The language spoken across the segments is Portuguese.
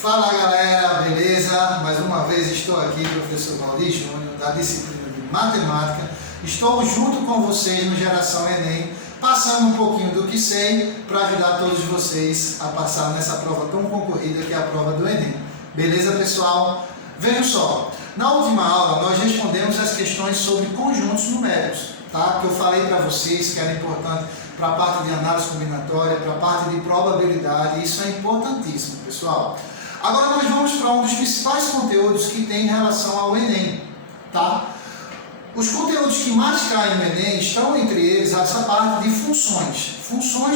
Fala galera, beleza? Mais uma vez estou aqui, professor Maurício Júnior, da disciplina de Matemática. Estou junto com vocês no Geração Enem, passando um pouquinho do que sei para ajudar todos vocês a passar nessa prova tão concorrida que é a prova do Enem. Beleza, pessoal? Vejam só, na última aula nós respondemos as questões sobre conjuntos numéricos, tá? Que eu falei para vocês que era importante para a parte de análise combinatória, para a parte de probabilidade, isso é importantíssimo, pessoal. Agora nós vamos para um dos principais conteúdos que tem em relação ao Enem, tá? Os conteúdos que mais caem no Enem estão entre eles essa parte de funções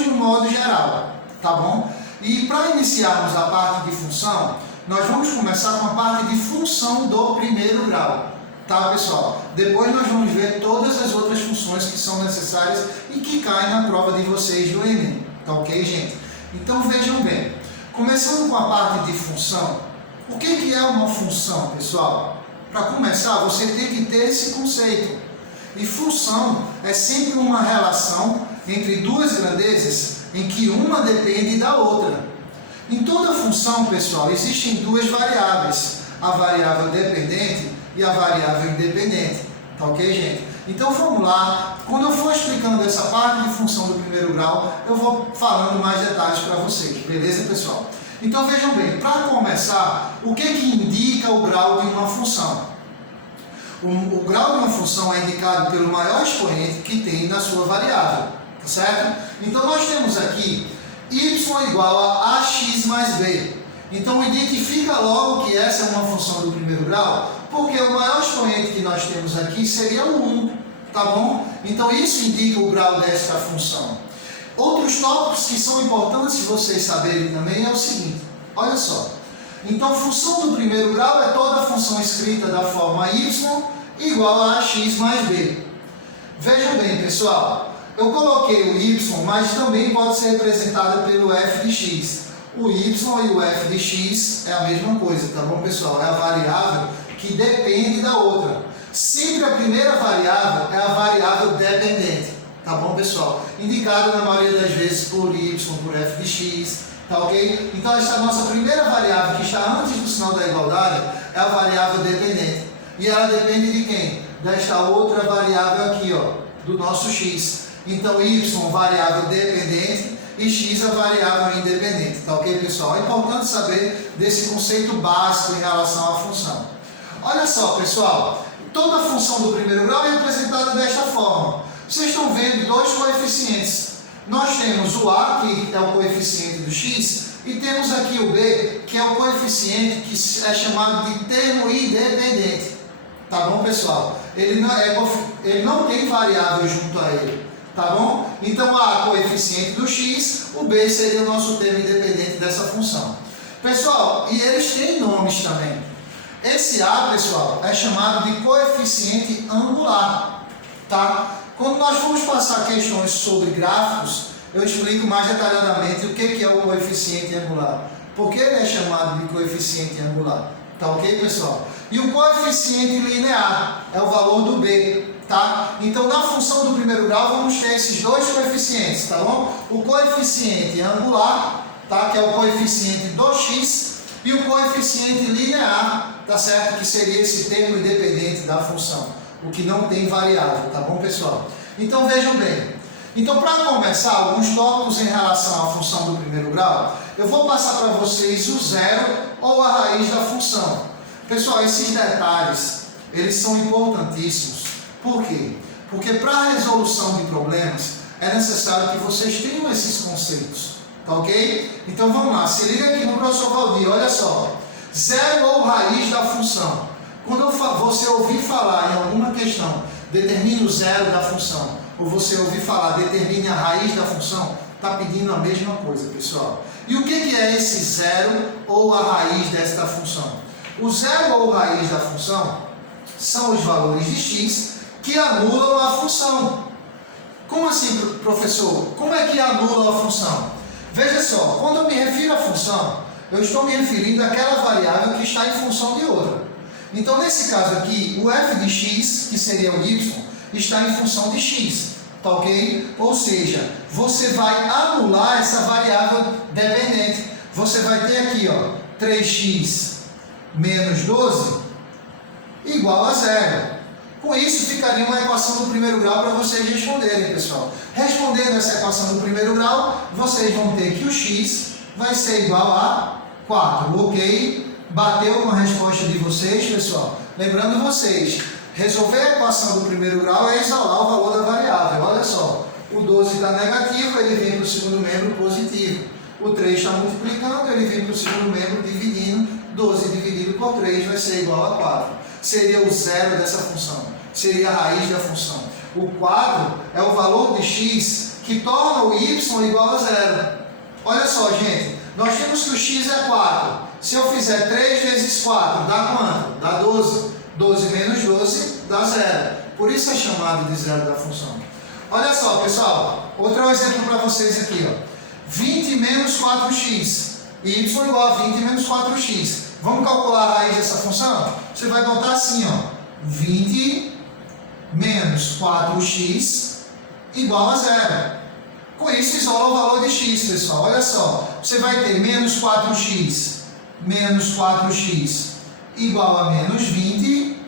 de um modo geral, tá bom? E para iniciarmos a parte de função, nós vamos começar com a parte de função do primeiro grau, tá, pessoal? Depois nós vamos ver todas as outras funções que são necessárias e que caem na prova de vocês do Enem, tá ok, gente? Então vejam bem. Começando com a parte de função, o que é uma função, pessoal? Para começar, você tem que ter esse conceito. E função é sempre uma relação entre duas grandezas em que uma depende da outra. Em toda função, pessoal, existem duas variáveis, a variável dependente e a variável independente. Tá ok, gente? Então vamos lá. Quando eu for explicando essa parte de função do primeiro grau, eu vou falando mais detalhes para vocês. Beleza, pessoal? Então vejam bem, para começar, o que indica o grau de uma função? O grau de uma função é indicado pelo maior expoente que tem na sua variável, tá certo? Então nós temos aqui y igual a ax mais b. Então identifica logo que essa é uma função do primeiro grau, porque o maior expoente que nós temos aqui seria o 1, tá bom? Então isso indica o grau desta função. Outros tópicos que são importantes vocês saberem também é o seguinte, olha só. Então função do primeiro grau é toda função escrita da forma y igual a ax mais b. Vejam bem, pessoal, eu coloquei o y, mas também pode ser representado pelo f de x. O y e o f de x é a mesma coisa, tá bom, pessoal? É a variável que depende da outra. Sempre a primeira variável é a variável dependente, tá bom, pessoal? Indicada na maioria das vezes por y, por f de x, tá ok? Então essa nossa primeira variável que está antes do sinal da igualdade é a variável dependente. E ela depende de quem? Desta outra variável aqui, ó, do nosso x. Então y, variável dependente, e x, a variável independente, tá ok, pessoal? É importante saber desse conceito básico em relação à função. Olha só, pessoal, toda função do primeiro grau é representada desta forma. Vocês estão vendo dois coeficientes. Nós temos o a, que é o coeficiente do x, e temos aqui o b, que é o coeficiente que é chamado de termo independente. Tá bom, pessoal? Ele não tem variável junto a ele. Tá bom? Então a coeficiente do x, o b seria o nosso termo independente dessa função. Pessoal, e eles têm nomes também. Esse a, pessoal, é chamado de coeficiente angular, tá? Quando nós formos passar questões sobre gráficos, eu explico mais detalhadamente o que é o coeficiente angular. Por que ele é chamado de coeficiente angular? Tá ok, pessoal? E o coeficiente linear é o valor do b, tá? Então, na função do primeiro grau, vamos ter esses dois coeficientes, tá bom? O coeficiente angular, tá? Que é o coeficiente do x, e o coeficiente linear, tá certo? Que seria esse termo independente da função, o que não tem variável, tá bom, pessoal? Então, vejam bem. Então, para começar, alguns tópicos em relação à função do primeiro grau, eu vou passar para vocês o zero ou a raiz da função. Pessoal, esses detalhes, eles são importantíssimos. Por quê? Porque para a resolução de problemas, é necessário que vocês tenham esses conceitos, tá ok? Então vamos lá, se liga aqui no professor Valdir, olha só. Zero ou raiz da função. Quando você ouvir falar em alguma questão, determine o zero da função, ou você ouvir falar, determine a raiz da função, está pedindo a mesma coisa, pessoal. E o que é esse zero ou a raiz desta função? O zero ou raiz da função são os valores de x que anulam a função. Como assim, professor? Como é que anula a função? Veja só, quando eu me refiro à função, eu estou me referindo àquela variável que está em função de outra. Então, nesse caso aqui, o f de x, que seria o y, está em função de x, tá ok? Ou seja, você vai anular essa variável dependente. você vai ter aqui, ó, 3x menos 12 igual a 0. Com isso, ficaria uma equação do primeiro grau para vocês responderem, pessoal. Respondendo essa equação do primeiro grau, vocês vão ter que o x vai ser igual a 4, ok? Bateu com a resposta de vocês, pessoal? Lembrando vocês, resolver a equação do primeiro grau é isolar o valor da variável. Olha só, o 12 está negativo, ele vem para o segundo membro positivo. O 3 está multiplicando, ele vem para o segundo membro dividindo. 12 dividido por 3 vai ser igual a 4. Seria o zero dessa função, seria a raiz da função. O 4 é o valor de x que torna o y igual a 0. Olha só, gente, nós temos que o x é 4. Se eu fizer 3 vezes 4, dá quanto? Dá 12. 12 menos 12 dá 0. Por isso é chamado de zero da função. Olha só, pessoal, outro exemplo para vocês aqui, ó. 20 menos 4x. Y igual a 20 menos 4x. Vamos calcular a raiz dessa função? Você vai botar assim, ó. 20 menos 4x igual a 0. Com isso, isola o valor de x, pessoal. Olha só. Você vai ter menos 4x igual a menos 20.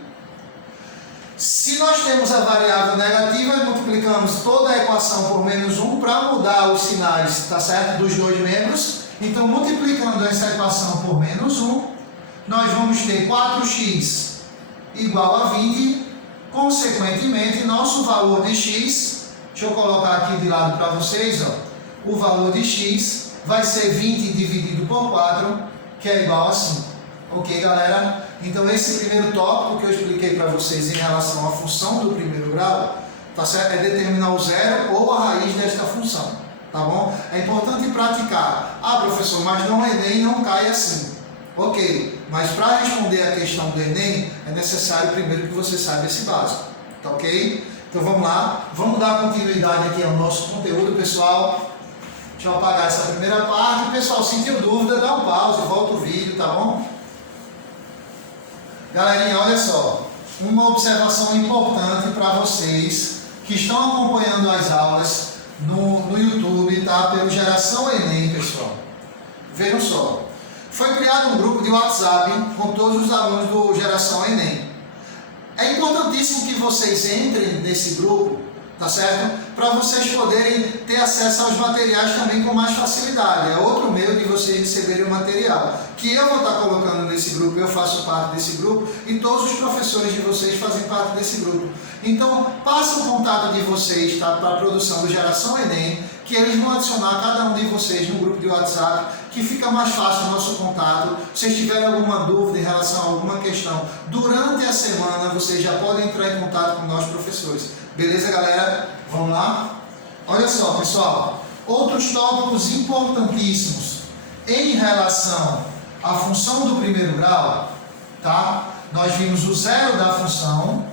Se nós temos a variável negativa, multiplicamos toda a equação por menos 1 para mudar os sinais, tá certo? Dos dois membros. Então, multiplicando essa equação por menos 1, nós vamos ter 4x igual a 20. Consequentemente, nosso valor de x, deixa eu colocar aqui de lado para vocês, ó, o valor de x vai ser 20 dividido por 4, que é igual a 5. Ok, galera? Então, esse primeiro tópico que eu expliquei para vocês em relação à função do primeiro grau, tá certo? É determinar o zero ou a raiz desta função, tá bom? É importante praticar. Ah, professor, mas no Enem não cai assim. Ok, mas para responder a questão do Enem, é necessário primeiro que você saiba esse básico, tá ok? Então vamos lá, vamos dar continuidade aqui ao nosso conteúdo, pessoal. Deixa eu apagar essa primeira parte. Pessoal, se sentiu dúvida, dá um pause, volta o vídeo, tá bom? Galerinha, olha só, uma observação importante para vocês que estão acompanhando as aulas no YouTube, tá? Pelo Geração Enem, pessoal. Vejam só. Foi criado um grupo de WhatsApp com todos os alunos do Geração Enem. É importantíssimo que vocês entrem nesse grupo, tá certo? Para vocês poderem ter acesso aos materiais também com mais facilidade. É outro meio de vocês receberem o material. Que eu vou estar colocando nesse grupo, eu faço parte desse grupo e todos os professores de vocês fazem parte desse grupo. Então, passa o contato de vocês, tá? Para a produção do Geração Enem, que eles vão adicionar cada um de vocês no grupo de WhatsApp, que fica mais fácil o nosso contato. Se vocês tiverem alguma dúvida em relação a alguma questão, durante a semana vocês já podem entrar em contato com nós, professores. Beleza, galera? Vamos lá? Olha só, pessoal, outros tópicos importantíssimos em relação à função do primeiro grau, tá? Nós vimos o zero da função.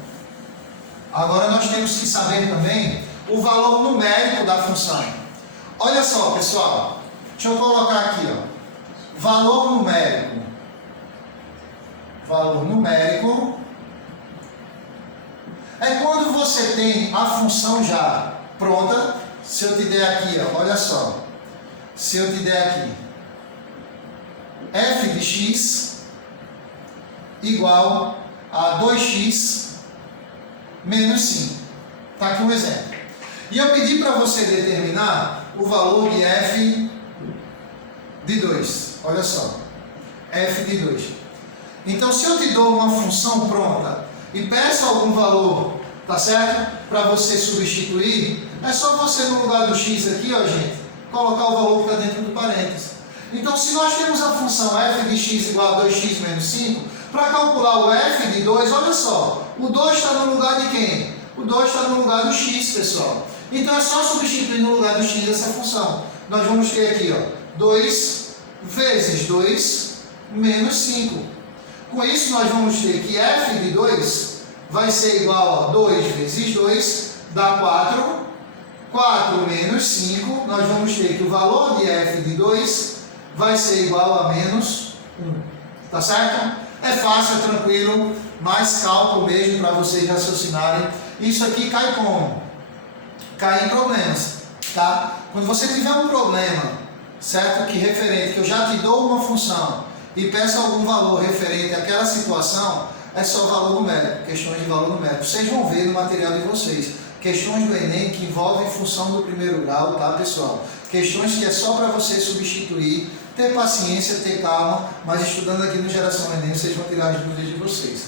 Agora nós temos que saber também o valor numérico da função. Olha só, pessoal, deixa eu colocar aqui, ó, valor numérico. Valor numérico é quando você tem a função já pronta. Se eu te der aqui, ó, olha só, se eu te der aqui f de x igual a 2x menos 5. Está aqui um exemplo. E eu pedi para você determinar o valor de f de 2. Olha só, f de 2. Então, se eu te dou uma função pronta e peço algum valor, tá certo? Para você substituir, é só você no lugar do x aqui, ó, gente, colocar o valor que está dentro do parênteses. Então, se nós temos a função f de x igual a 2x menos 5, para calcular o f de 2, olha só, o 2 está no lugar de quem? O 2 está no lugar do x, pessoal. Então, é só substituir no lugar do x essa função. Nós vamos ter aqui, ó, 2 vezes 2 menos 5. Com isso, nós vamos ter que f de 2 vai ser igual a 2 vezes 2, dá 4. 4 menos 5, nós vamos ter que o valor de f de 2 vai ser igual a menos 1. Tá certo? É fácil, é tranquilo, mais cálculo mesmo para vocês raciocinarem. Isso aqui cai como? Cai em problemas, tá? Quando você tiver um problema certo? Que referente, que eu já te dou uma função e peço algum valor referente àquela situação, é só valor numérico, questões de valor numérico. Vocês vão ver no material de vocês, questões do Enem que envolvem função do primeiro grau, tá, pessoal? Questões que é só para você substituir, ter paciência, ter calma, mas estudando aqui no Geração Enem, vocês vão tirar as dúvidas de vocês.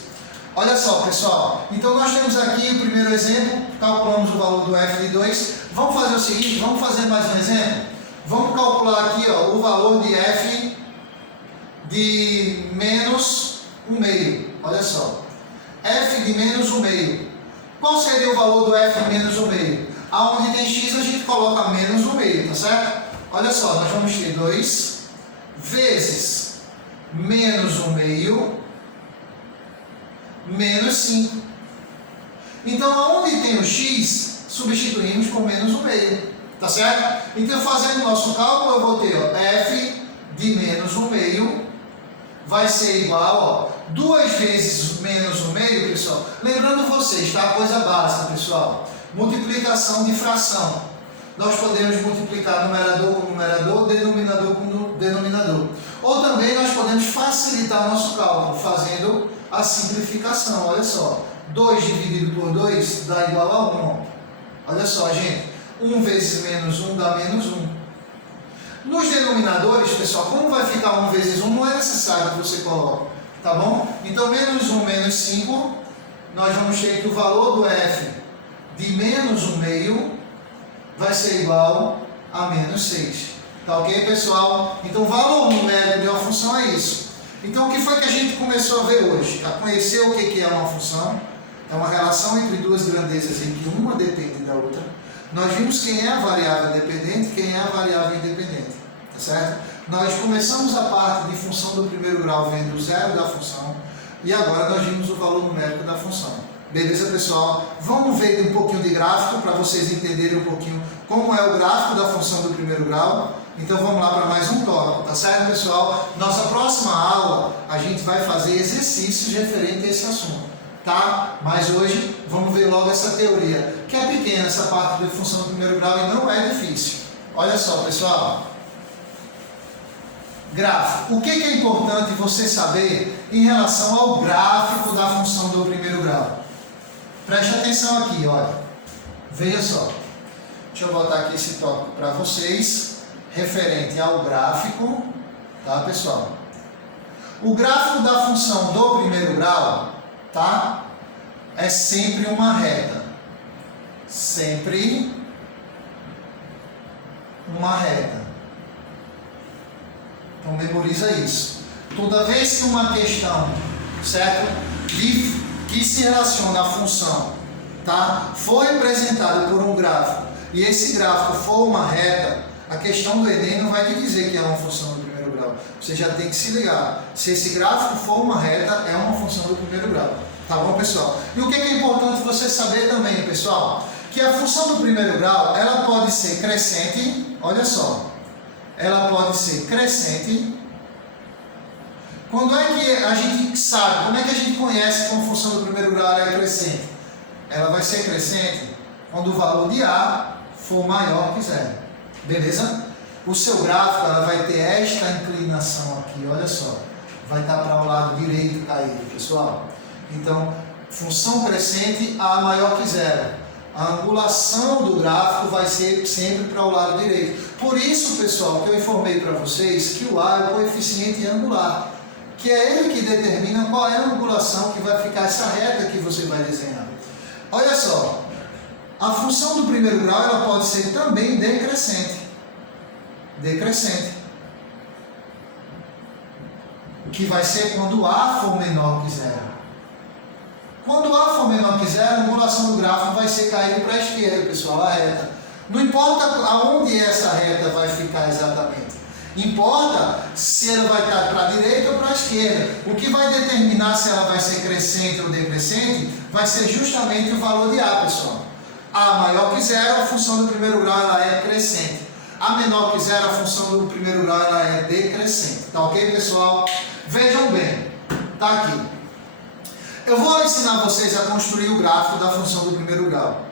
Olha só, pessoal, então nós temos aqui o primeiro exemplo, calculamos o valor do f de 2. Vamos fazer o seguinte, vamos fazer mais um exemplo? Vamos calcular aqui, ó, o valor de f de menos 1/2. Olha só, f de menos 1/2. Qual seria o valor do f de menos 1/2? Aonde tem x, a gente coloca menos 1/2, tá certo? Olha só, nós vamos ter 2 vezes menos 1/2 menos 5. Então, aonde tem o x, substituímos por menos 1/2, tá certo? Então, fazendo o nosso cálculo, eu vou ter, ó, f de menos 1/2 vai ser igual, ó, 2 vezes menos 1/2, pessoal. Lembrando vocês, tá? Coisa básica, pessoal. Multiplicação de fração. Nós podemos multiplicar numerador com numerador, denominador com denominador. Ou também nós podemos facilitar o nosso cálculo, fazendo a simplificação. Olha só, 2 dividido por 2 dá igual a 1. Olha só, gente, 1 vezes menos 1 dá menos 1. Nos denominadores, pessoal, como vai ficar 1 vezes 1, não é necessário que você coloque, tá bom? Então, menos 1 menos 5, nós vamos ter que o valor do f de menos 1/2 vai ser igual a menos 6. Tá ok, pessoal? Então, o valor numérico de uma função é isso. Então, o que foi que a gente começou a ver hoje? A conhecer o que é uma função. É uma relação entre duas grandezas em que uma depende da outra. Nós vimos quem é a variável dependente e quem é a variável independente. Tá certo? Nós começamos a parte de função do primeiro grau vendo o zero da função. E agora nós vimos o valor numérico da função. Beleza, pessoal? Vamos ver um pouquinho de gráfico para vocês entenderem um pouquinho como é o gráfico da função do primeiro grau. Então vamos lá para mais um tópico, tá certo, pessoal? Nossa próxima aula a gente vai fazer exercícios referentes a esse assunto, tá? Mas hoje vamos ver logo essa teoria, que é pequena essa parte de função do primeiro grau e não é difícil. Olha só, pessoal. Gráfico. O que é importante você saber em relação ao gráfico da função do primeiro grau? Preste atenção aqui, olha. Veja só. Deixa eu botar aqui esse tópico para vocês, referente ao gráfico, tá, pessoal? O gráfico da função do primeiro grau, tá? É sempre uma reta. Sempre uma reta. Então memoriza isso. Toda vez que uma questão, certo? Que se relaciona à função, tá? For representada por um gráfico e esse gráfico for uma reta, a questão do Enem não vai te dizer que é uma função do primeiro grau. Você já tem que se ligar. Se esse gráfico for uma reta, é uma função do primeiro grau. Tá bom, pessoal? E o que é importante você saber também, pessoal? Que a função do primeiro grau, ela pode ser crescente, olha só. Ela pode ser crescente. Quando é que a gente sabe, como é que a gente conhece que uma função do primeiro grau é crescente? Ela vai ser crescente quando o valor de A for maior que zero. Beleza? O seu gráfico ela vai ter esta inclinação aqui, olha só. Vai estar para o lado direito caído, pessoal. Então, função crescente A maior que zero. A angulação do gráfico vai ser sempre para o lado direito. Por isso, pessoal, que eu informei para vocês que o A é o coeficiente angular, que é ele que determina qual é a angulação que vai ficar essa reta que você vai desenhar. Olha só, a função do primeiro grau ela pode ser também decrescente. Decrescente. Que vai ser quando A for menor que zero. Quando A for menor que zero, a angulação do gráfico vai ser caído para a esquerda, pessoal, a reta. Não importa aonde essa reta vai ficar exatamente. Importa se ela vai estar para a direita ou para a esquerda. O que vai determinar se ela vai ser crescente ou decrescente vai ser justamente o valor de A, pessoal. A maior que zero, a função do primeiro grau ela é crescente. A menor que zero, a função do primeiro grau ela é decrescente. Tá ok, pessoal? Vejam bem, tá aqui. Eu vou ensinar vocês a construir o gráfico da função do primeiro grau.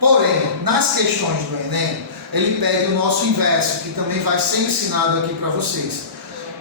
Porém, nas questões do Enem, ele pede o nosso inverso, que também vai ser ensinado aqui para vocês.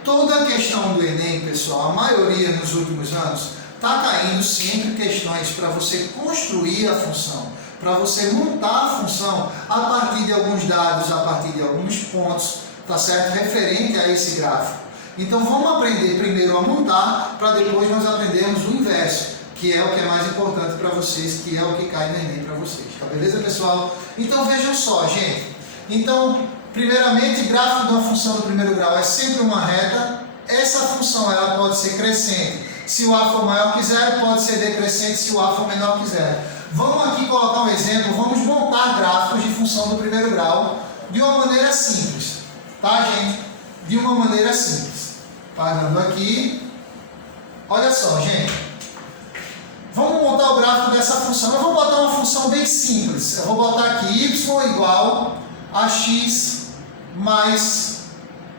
Toda a questão do Enem, pessoal, a maioria nos últimos anos, está caindo sempre questões para você construir a função, para você montar a função a partir de alguns dados, a partir de alguns pontos, tá certo? Referente a esse gráfico. Então vamos aprender primeiro a montar, para depois nós aprendermos o inverso, que é o que é mais importante para vocês, que é o que cai no Enem para vocês, tá beleza, pessoal? Então vejam só, gente. Então, primeiramente, gráfico de uma função do primeiro grau é sempre uma reta. Essa função ela pode ser crescente se o A for maior que zero, pode ser decrescente se o A for menor que zero. Vamos aqui colocar um exemplo, vamos montar gráficos de função do primeiro grau de uma maneira simples, tá, gente? De uma maneira simples. Parando aqui. Olha só, gente. Vamos montar o gráfico dessa função. Eu vou botar uma função bem simples. Eu vou botar aqui y igual a x mais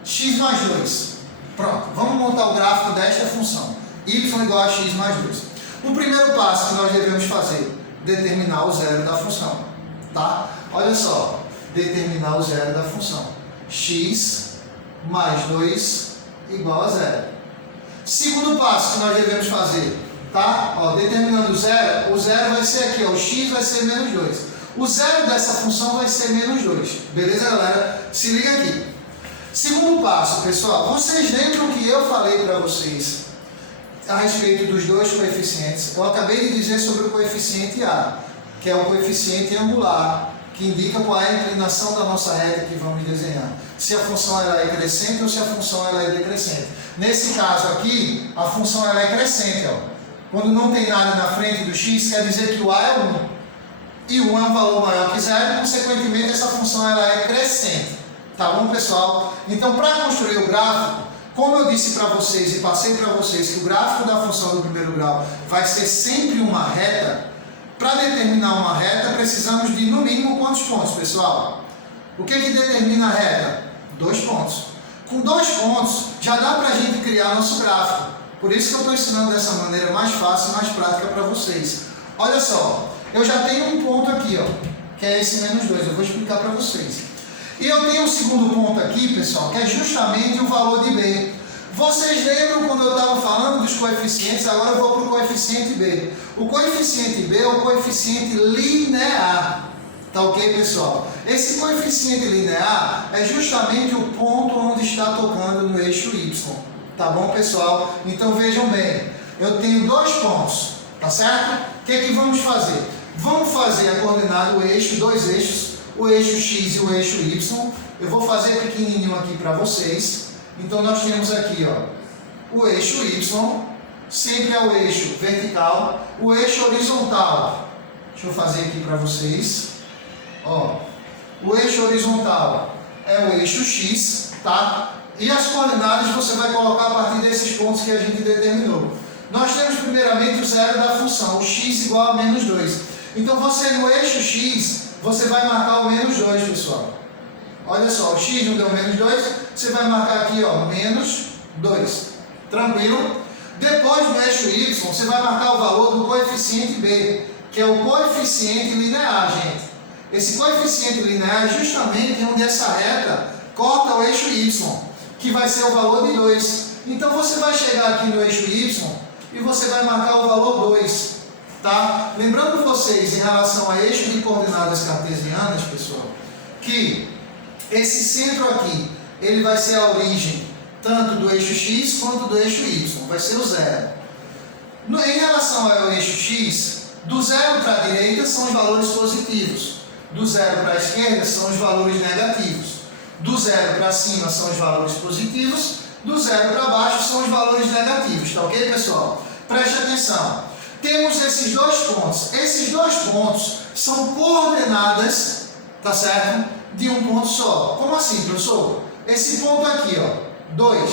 2. Pronto, vamos montar o gráfico desta função. Y igual a x mais 2. O primeiro passo que nós devemos fazer, determinar o zero da função. Tá? Olha só, determinar o zero da função. X mais 2 igual a zero. Segundo passo que nós devemos fazer, tá? Ó, determinando o zero vai ser aqui, ó, o x vai ser menos 2. O zero dessa função vai ser menos 2. Beleza, galera? Se liga aqui. Segundo passo, pessoal, vocês lembram que eu falei para vocês a respeito dos dois coeficientes? Eu acabei de dizer sobre o coeficiente A, que é o coeficiente angular, que indica qual é a inclinação da nossa reta que vamos desenhar. Se a função ela é crescente ou se a função ela é decrescente. Nesse caso aqui, a função ela é crescente. Ó. Quando não tem nada na frente do x, quer dizer que o A é 1. E 1 é um valor maior que zero, consequentemente essa função ela é crescente. Tá bom, pessoal? Então, para construir o gráfico, como eu disse para vocês e passei para vocês que o gráfico da função do primeiro grau vai ser sempre uma reta, para determinar uma reta precisamos de no mínimo quantos pontos, pessoal? O que determina a reta? 2 pontos. Com 2 pontos já dá para a gente criar nosso gráfico. Por isso que eu estou ensinando dessa maneira mais fácil e mais prática para vocês. Olha só, eu já tenho um ponto aqui, ó, que é esse menos 2. Eu vou explicar para vocês. E eu tenho um segundo ponto aqui, pessoal, que é justamente o valor de B. Vocês lembram quando eu estava falando dos coeficientes? Agora eu vou para o coeficiente B. O coeficiente B é o coeficiente linear. Tá ok, pessoal? Esse coeficiente linear é justamente o ponto onde está tocando no eixo Y. Tá bom, pessoal? Então vejam bem. Eu tenho 2 pontos, tá certo? O que vamos fazer? Vamos fazer a coordenada, o eixo, 2 eixos, o eixo X e o eixo Y. Eu vou fazer pequenininho aqui para vocês. Então nós temos aqui, ó, o eixo Y, sempre é o eixo vertical, o eixo horizontal. Deixa eu fazer aqui para vocês. Ó, o eixo horizontal é o eixo X, tá? E as coordenadas você vai colocar a partir desses pontos que a gente determinou. Nós temos primeiramente o zero da função, o x igual a menos 2. Então você no eixo X, você vai marcar o menos 2, pessoal. Olha só, o x não deu menos 2, você vai marcar aqui, ó, menos 2. Tranquilo? Depois no eixo Y, você vai marcar o valor do coeficiente B, que é o coeficiente linear, gente. Esse coeficiente linear é justamente onde essa reta corta o eixo Y, que vai ser o valor de 2. Então você vai chegar aqui no eixo Y e você vai marcar o valor 2. Tá? Lembrando vocês, em relação a eixo de coordenadas cartesianas, pessoal, que esse centro aqui, ele vai ser a origem tanto do eixo X quanto do eixo Y, vai ser o zero. Em relação ao eixo X, do zero para a direita são os valores positivos, do zero para a esquerda são os valores negativos, do zero para cima são os valores positivos, do zero para baixo são os valores negativos, tá ok, pessoal? Preste atenção. Temos esses 2 pontos. Esses 2 pontos são coordenadas, tá certo? De um ponto só. Como assim, professor? Esse ponto aqui, ó, 2.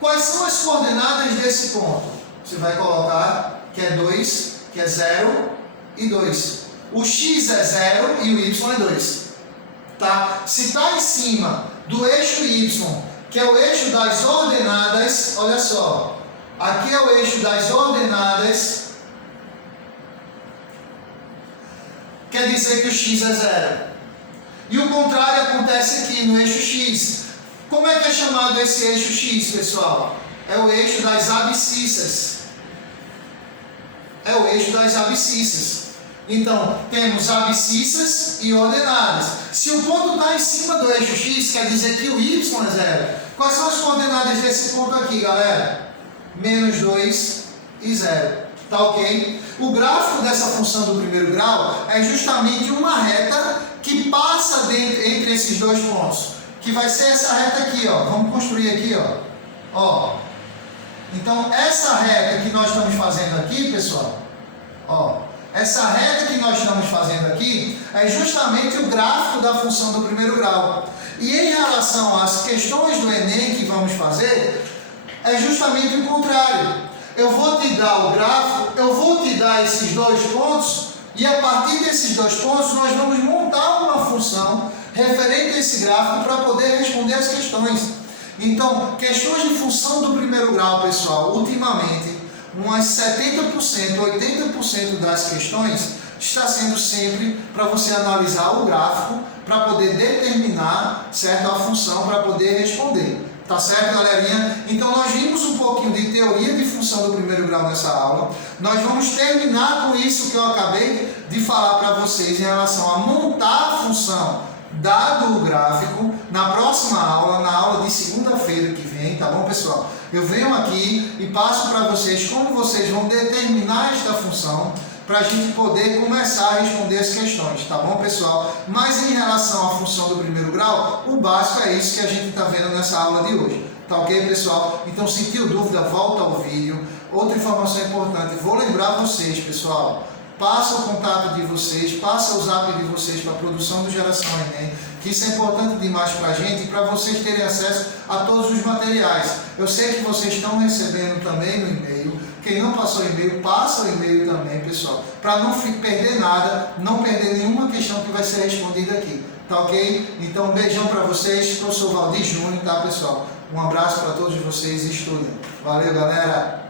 Quais são as coordenadas desse ponto? Você vai colocar que é 2, que é 0 e 2. O x é 0 e o y é 2. Tá? Se está em cima do eixo y, que é o eixo das ordenadas, olha só, aqui é o eixo das ordenadas, quer dizer que o x é 0. E o contrário acontece aqui no eixo X. Como é que é chamado esse eixo X, pessoal? É o eixo das abscissas. É o eixo das abscissas. Então, temos abscissas e ordenadas. Se o ponto está em cima do eixo X, quer dizer que o Y é zero. Quais são as coordenadas desse ponto aqui, galera? -2 e 0. Tá ok? O gráfico dessa função do primeiro grau é justamente uma reta que passa entre esses dois pontos. Que vai ser essa reta aqui, ó. Vamos construir aqui, ó. Então, essa reta que nós estamos fazendo aqui, pessoal, ó. Essa reta que nós estamos fazendo aqui é justamente o gráfico da função do primeiro grau. E em relação às questões do Enem que vamos fazer, é justamente o contrário. Eu vou te dar o gráfico, eu vou te dar esses dois pontos, e a partir desses dois pontos nós vamos montar uma função referente a esse gráfico para poder responder as questões. Então, questões de função do primeiro grau, pessoal, ultimamente, umas 70%, 80% das questões está sendo sempre para você analisar o gráfico para poder determinar, certo, a função para poder responder. Tá certo, galerinha? Então, nós vimos um pouquinho de teoria de função do primeiro grau nessa aula. Nós vamos terminar com isso que eu acabei de falar para vocês em relação a montar a função dado o gráfico na próxima aula, na aula de segunda-feira que vem, tá bom, pessoal? Eu venho aqui e passo para vocês como vocês vão determinar esta função para a gente poder começar a responder as questões, tá bom, pessoal? Mas em relação à função do primeiro grau, o básico é isso que a gente está vendo nessa aula de hoje, tá ok, pessoal? Então, se sentiu dúvida, volta ao vídeo. Outra informação importante, vou lembrar vocês, pessoal, passa o contato de vocês, passa o zap de vocês para a produção do Geração Enem, que isso é importante demais para a gente e para vocês terem acesso a todos os materiais. Eu sei que vocês estão recebendo também no e-mail. Quem não passou o e-mail, passa o e-mail também, pessoal, para não perder nada, não perder nenhuma questão que vai ser respondida aqui, tá ok? Então, um beijão para vocês, professor Valdir Júnior, tá, pessoal? Um abraço para todos vocês e estudem. Valeu, galera!